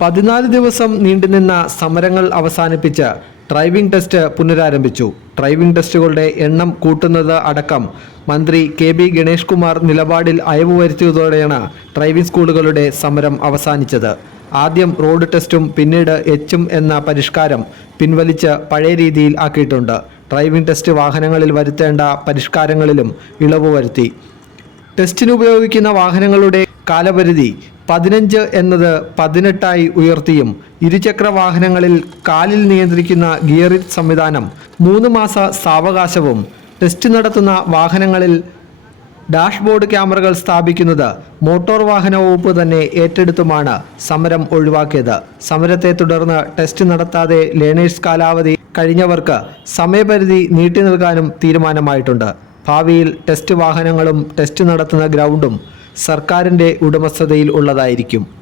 പതിനാല് ദിവസം നീണ്ടുനിന്ന സമരങ്ങൾ അവസാനിപ്പിച്ച് ഡ്രൈവിംഗ് ടെസ്റ്റ് പുനരാരംഭിച്ചു. ഡ്രൈവിംഗ് ടെസ്റ്റുകളുടെ എണ്ണം കൂട്ടുന്നത് അടക്കം മന്ത്രി കെ ബി ഗണേഷ് കുമാർ നിലപാടിൽ അയവ് വരുത്തിയതോടെയാണ് ഡ്രൈവിംഗ് സ്കൂളുകളുടെ സമരം അവസാനിച്ചത്. ആദ്യം റോഡ് ടെസ്റ്റും പിന്നീട് എച്ചും എന്ന പരിഷ്കാരം പിൻവലിച്ച് പഴയ രീതിയിൽ ആക്കിയിട്ടുണ്ട്. ഡ്രൈവിംഗ് ടെസ്റ്റ് വാഹനങ്ങളിൽ വരുത്തേണ്ട പരിഷ്കാരങ്ങളിലും ഇളവ് വരുത്തി. ടെസ്റ്റിന് ഉപയോഗിക്കുന്ന വാഹനങ്ങളുടെ കാലപരിധി പതിനഞ്ച് എന്നത് പതിനെട്ടായി ഉയർത്തിയും ഇരുചക്ര വാഹനങ്ങളിൽ കാലിൽ നിയന്ത്രിക്കുന്ന ഗിയറിറ്റ് സംവിധാനം മൂന്ന് മാസ സാവകാശവും ടെസ്റ്റ് നടത്തുന്ന വാഹനങ്ങളിൽ ഡാഷ്ബോർഡ് ക്യാമറകൾ സ്ഥാപിക്കുന്നത് മോട്ടോർ വാഹന വകുപ്പ് തന്നെ ഏറ്റെടുത്തുമാണ് സമരം ഒഴിവാക്കിയത്. സമരത്തെ തുടർന്ന് ടെസ്റ്റ് നടത്താതെ ലേണേഴ്സ് കാലാവധി കഴിഞ്ഞവർക്ക് സമയപരിധി നീട്ടി നൽകാനും തീരുമാനമായിട്ടുണ്ട്. ഭാവിയിൽ ടെസ്റ്റ് വാഹനങ്ങളും ടെസ്റ്റ് നടത്തുന്ന ഗ്രൗണ്ടും സർക്കാരിന്റെ ഉടമസ്ഥതയിൽ ഉള്ളതായിരിക്കും.